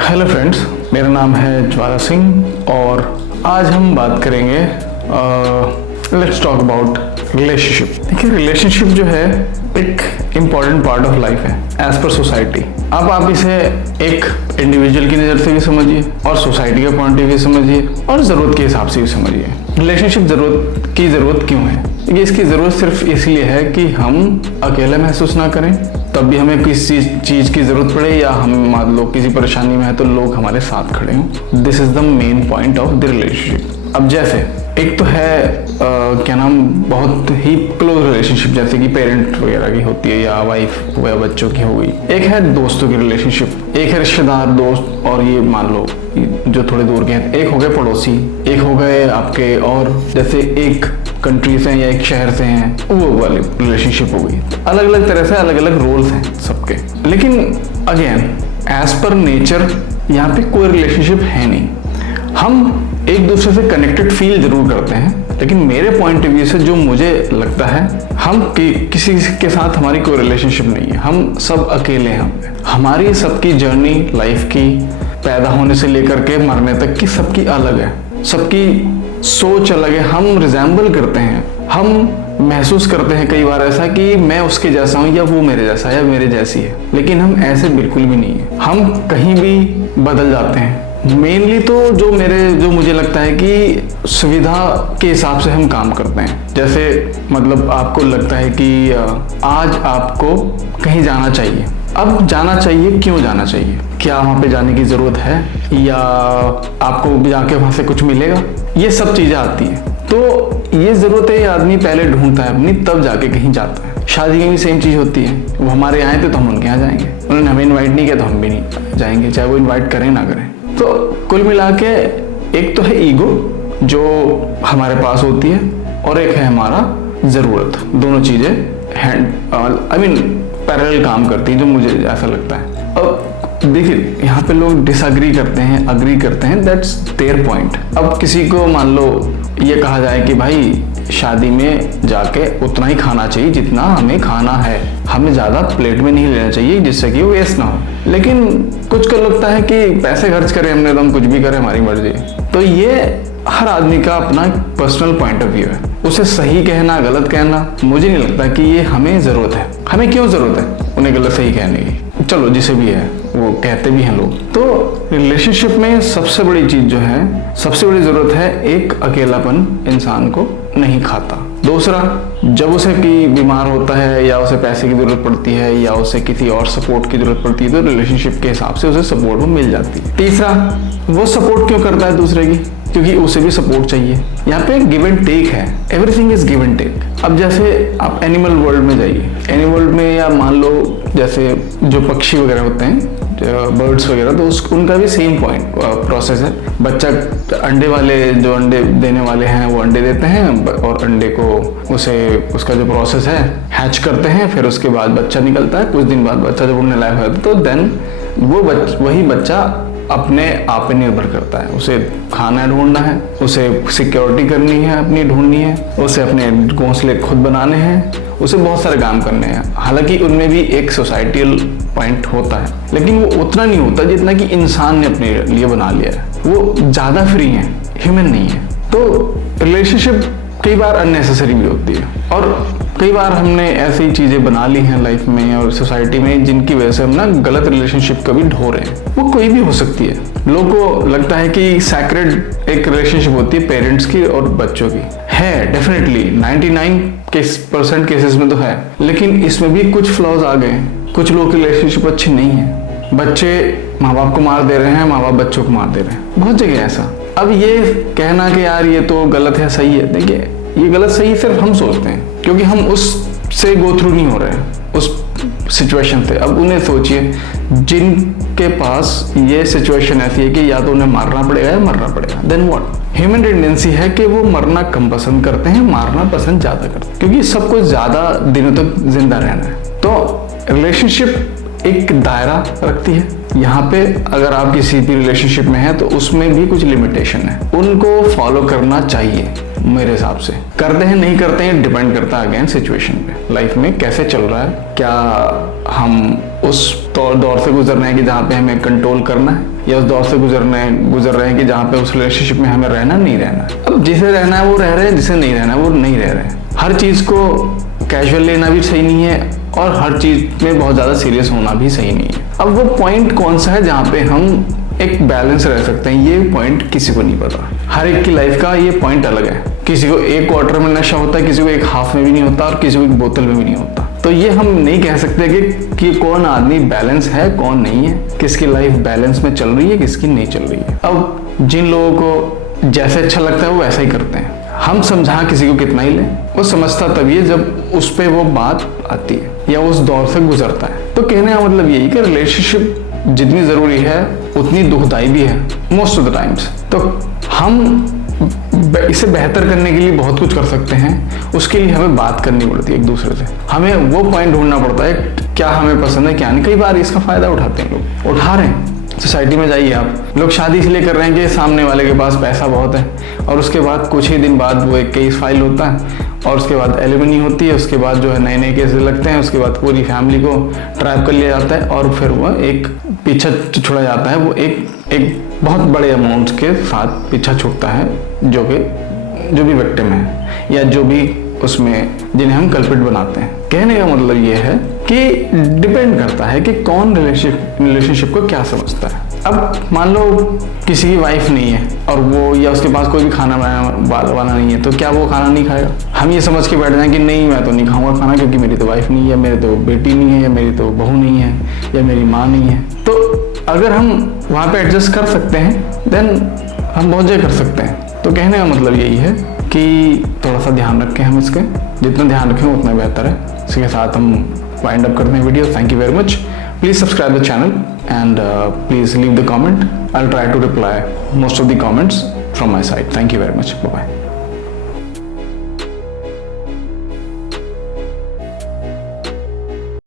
Hello friends, मेरा नाम है ज्वाला सिंह और आज हम बात करेंगे लेट्स टॉक अबाउट रिलेशनशिप। देखिए, रिलेशनशिप जो है एक इम्पॉर्टेंट पार्ट ऑफ लाइफ है एज पर सोसाइटी। अब आप इसे एक इंडिविजुअल की नज़र से भी समझिए और सोसाइटी का पॉइंट ऑफ व्यू समझिए और ज़रूरत के हिसाब से भी समझिए। रिलेशनशिप ज़रूरत क्यों है? ये इसकी ज़रूरत सिर्फ इसलिए है कि हम अकेले महसूस ना करें, तब भी हमें किसी चीज़ की ज़रूरत पड़े या हम मान लो किसी परेशानी में है तो लोग हमारे साथ खड़े हों। This is the main point of the relationship. अब जैसे एक तो है क्या नाम, बहुत ही क्लोज रिलेशनशिप जैसे कि पेरेंट वगैरह की होती है या वाइफ या बच्चों की हो गई। एक है दोस्तों की रिलेशनशिप, एक है रिश्तेदार दोस्त और ये मान लो जो थोड़े दूर के हैं। एक हो गए पड़ोसी, एक हो गए आपके और जैसे एक कंट्री से या एक शहर से हैं, वो वाली रिलेशनशिप हो गई। अलग अलग तरह से अलग अलग रोल्स हैं सबके। लेकिन अगेन एज पर नेचर यहाँ पे कोई रिलेशनशिप है नहीं। हम एक दूसरे से कनेक्टेड फील जरूर करते हैं, लेकिन मेरे पॉइंट ऑफ व्यू से जो मुझे लगता है, हम किसी के साथ हमारी कोई रिलेशनशिप नहीं है। हम सब अकेले हैं। हमारी सबकी जर्नी लाइफ की पैदा होने से लेकर के मरने तक की सबकी अलग है, सबकी सोच अलग है। हम रिजेंबल करते हैं, हम महसूस करते हैं कई बार ऐसा कि मैं उसके जैसा हूँ या वो मेरे जैसा या मेरे जैसी है, लेकिन हम ऐसे बिल्कुल भी नहीं है। हम कहीं भी बदल जाते हैं। मेनली तो जो मुझे लगता है कि सुविधा के हिसाब से हम काम करते हैं। जैसे मतलब आपको लगता है कि आज आपको कहीं जाना चाहिए। अब जाना चाहिए, क्यों जाना चाहिए? क्या वहाँ पे जाने की ज़रूरत है या आपको जाके वहाँ से कुछ मिलेगा? ये सब चीज़ें आती हैं। तो ये ज़रूरत है, आदमी पहले ढूंढता है अपनी, तब जाके कहीं जाता है। शादी में भी सेम चीज़ होती है। वो हमारे यहाँ थे तो हम उनके यहाँ जाएंगे, उन्होंने हमें इन्वाइट नहीं किया तो हम भी नहीं जाएंगे, चाहे वो इन्वाइट करें ना करें। तो कुल मिला के एक तो है ईगो जो हमारे पास होती है और एक है हमारा ज़रूरत। दोनों चीज़ें पैरेलल काम करती हैं, जो मुझे ऐसा लगता है। अब देखिए, यहाँ पे लोग डिसएग्री करते हैं, अग्री करते हैं, दैट्स देयर पॉइंट। अब किसी को मान लो ये कहा जाए कि भाई शादी में जाके उतना ही खाना चाहिए जितना हमें खाना है, हमें ज़्यादा प्लेट में नहीं लेना चाहिए जिससे कि वो वेस्ट ना हो। लेकिन कुछ को लगता है कि पैसे खर्च करें हमने तो हम कुछ भी करें, हमारी मर्जी। तो ये हर आदमी का अपना पर्सनल पॉइंट ऑफ व्यू है। उसे सही कहना गलत कहना, मुझे नहीं लगता कि ये हमें ज़रूरत है। हमें क्यों ज़रूरत है उन्हें गलत सही कहने की? चलो जिसे भी है वो कहते भी हैं लोग। तो रिलेशनशिप में सबसे बड़ी चीज़ जो है, सबसे बड़ी ज़रूरत है, एक अकेलापन इंसान को नहीं खाता। दूसरा, जब उसे कि बीमार होता है या उसे पैसे की ज़रूरत पड़ती है या उसे किसी और सपोर्ट की ज़रूरत पड़ती है तो रिलेशनशिप के हिसाब से उसे सपोर्ट मिल जाती है। तीसरा, वो सपोर्ट क्यों करता है दूसरे की? क्योंकि उसे भी सपोर्ट चाहिए। यहाँ पे गिव एंड टेक है, everything is give and take. अब जैसे आप एनिमल वर्ल्ड में जाइए, एनिमल वर्ल्ड में या मान लो जैसे जो पक्षी वगैरह होते हैं, बर्ड्स वगैरह, तो उनका भी सेम पॉइंट प्रोसेस है। बच्चा अंडे वाले जो अंडे देने वाले हैं वो अंडे देते हैं और अंडे को उसका जो प्रोसेस है हैच करते हैं, फिर उसके बाद बच्चा निकलता है। कुछ दिन बाद बच्चा जब उड़ने लायक होता है तो देन वही बच्चा अपने आप पे निर्भर करता है। उसे खाना ढूंढना है, उसे सिक्योरिटी करनी है, अपनी ढूंढनी है, उसे अपने घोंसले खुद बनाने हैं, उसे बहुत सारे काम करने हैं। हालांकि उनमें भी एक सोसाइटल पॉइंट होता है, लेकिन वो उतना नहीं होता जितना कि इंसान ने अपने लिए बना लिया है। वो ज़्यादा फ्री है, ह्यूमन नहीं है। तो रिलेशनशिप कई बार अननेसेसरी भी होती है और कई बार हमने ऐसी चीज़ें बना ली हैं लाइफ में और सोसाइटी में जिनकी वजह से हम ना गलत रिलेशनशिप कभी ढो रहे हैं। वो कोई भी हो सकती है। लोगों को लगता है कि सैक्रेड एक रिलेशनशिप होती है पेरेंट्स की और बच्चों की। है डेफिनेटली 99% केसेस में तो है, लेकिन इसमें भी कुछ फ्लॉज आ गए। कुछ लोग की रिलेशनशिप अच्छी नहीं है। बच्चे माँ बाप को मार दे रहे हैं, माँ बाप बच्चों को मार दे रहे हैं, बहुत जगह ऐसा। अब ये कहना कि यार ये तो गलत है सही है, देखिए ये गलत सही सिर्फ हम सोचते हैं क्योंकि हम उससे गो थ्रू नहीं हो रहे हैं उस सिचुएशन से। अब उन्हें सोचिए जिनके पास ये सिचुएशन ऐसी है कि या तो उन्हें मारना पड़ेगा या मरना पड़ेगा, देन व्हाट? ह्यूमन टेंडेंसी है कि वो मरना कम पसंद करते हैं, मारना पसंद ज़्यादा करते हैं, क्योंकि सबको ज़्यादा दिनों तक जिंदा रहना है। तो रिलेशनशिप एक दायरा रखती है। यहाँ पे अगर आप किसी भी रिलेशनशिप में हैं तो उसमें भी कुछ लिमिटेशन है, उनको फॉलो करना चाहिए। मेरे हिसाब से। करते हैं नहीं करते हैं डिपेंड करता है अगेन सिचुएशन पे, लाइफ में कैसे चल रहा है, क्या हम उस दौर से गुजर रहे हैं कि जहाँ पे हमें कंट्रोल करना है, या उस दौर से गुजर रहे हैं कि जहाँ पे उस रिलेशनशिप में हमें रहना नहीं रहना है। अब जिसे रहना है वो रह रहे हैं, जिसे नहीं रहना है वो नहीं रह रहे हैं। हर चीज़ को कैजुअल लेना भी सही नहीं है और हर चीज़ में बहुत ज़्यादा सीरियस होना भी सही नहीं है। अब वो पॉइंट कौन सा है जहाँ पे हम एक बैलेंस रह सकते हैं, ये पॉइंट किसी को नहीं पता। हर एक की लाइफ का ये पॉइंट अलग है। किसी को एक क्वार्टर में नशा होता है, किसी को एक हाफ में भी नहीं होता और किसी को एक बोतल में भी नहीं होता। तो ये हम नहीं कह सकते कि कौन आदमी बैलेंस है कौन नहीं है, किसकी लाइफ बैलेंस में चल रही है किसकी नहीं चल रही है। अब जिन लोगों को जैसे अच्छा लगता है वो वैसा ही करते हैं। हम समझा किसी को कितना ही ले, वो समझता तभी है जब उस पर वो बात आती है या उस दौर से गुजरता है। तो कहने का मतलब यही कि रिलेशनशिप जितनी ज़रूरी है उतनी दुखदाई भी है मोस्ट ऑफ द टाइम्स। तो हम इसे बेहतर करने के लिए बहुत कुछ कर सकते हैं, उसके लिए हमें बात करनी पड़ती है एक दूसरे से। हमें वो पॉइंट ढूंढना पड़ता है क्या हमें पसंद है क्या नहीं। कई बार इसका फ़ायदा उठाते हैं लोग, उठा रहे हैं। सोसाइटी में जाइए आप, लोग शादी इसलिए कर रहे हैं कि सामने वाले के पास पैसा बहुत है और उसके बाद कुछ ही दिन बाद वो एक केस फाइल होता है और उसके बाद एलिमनी होती है, उसके बाद जो है नए नए केसेस लगते हैं, उसके बाद पूरी फैमिली को ट्रैप कर लिया जाता है और फिर वो एक पीछा छुड़ा जाता है। वो एक बहुत बड़े अमाउंट के साथ पीछा छूटता है जो भी विक्टिम है या जो भी उसमें जिन्हें हम कल्प्रिट बनाते हैं। कहने का मतलब ये है कि डिपेंड करता है कि कौन रिलेशनशिप को क्या समझता है। अब मान लो किसी की वाइफ नहीं है और वो या उसके पास कोई भी खाना बनाने वाला नहीं है, तो क्या वो खाना नहीं खाएगा? हम ये समझ के बैठ जाएं कि नहीं मैं तो नहीं खाऊंगा खाना क्योंकि मेरी तो वाइफ नहीं है, मेरी तो बेटी नहीं है, या मेरी तो बहू नहीं है, या मेरी माँ नहीं है। तो अगर हम वहाँ पे एडजस्ट कर सकते हैं देन हम बहुत जगह कर सकते हैं। तो कहने का मतलब यही है कि थोड़ा सा ध्यान रखें हम इसके, जितना ध्यान रखें उतना बेहतर है। इसके साथ हम वाइंड अप करते हैं video. Thank you very much. Please subscribe the channel and please leave the comment. I'll try to reply most of the comments from my side. Thank you very much. Bye bye.